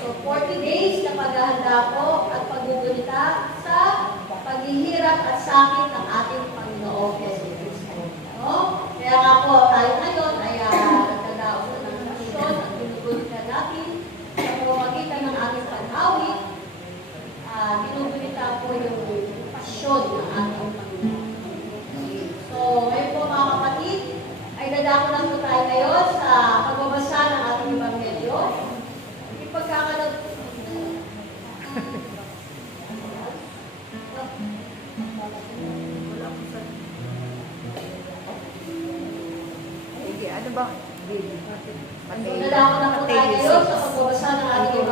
So, 40 days na paghahanda po at paggugunita sa paghihirap at sakit ng ating Panginoong Yesu Cristo. No? Kaya nga po, tayo ngayon ay nagkadaos ng pasyon at ginugunita natin sa pamamagitan ng ating pag-awit. Ginugunita po yung pasyon ng ating Panginoon. So, ngayon po mga kapatid, ay dadako na po tayo ngayon sa pagbabasa ng ating Ebanghelyo. Pagkakalat ano ba? Nadako na po tayo sa pagbabasa ng ating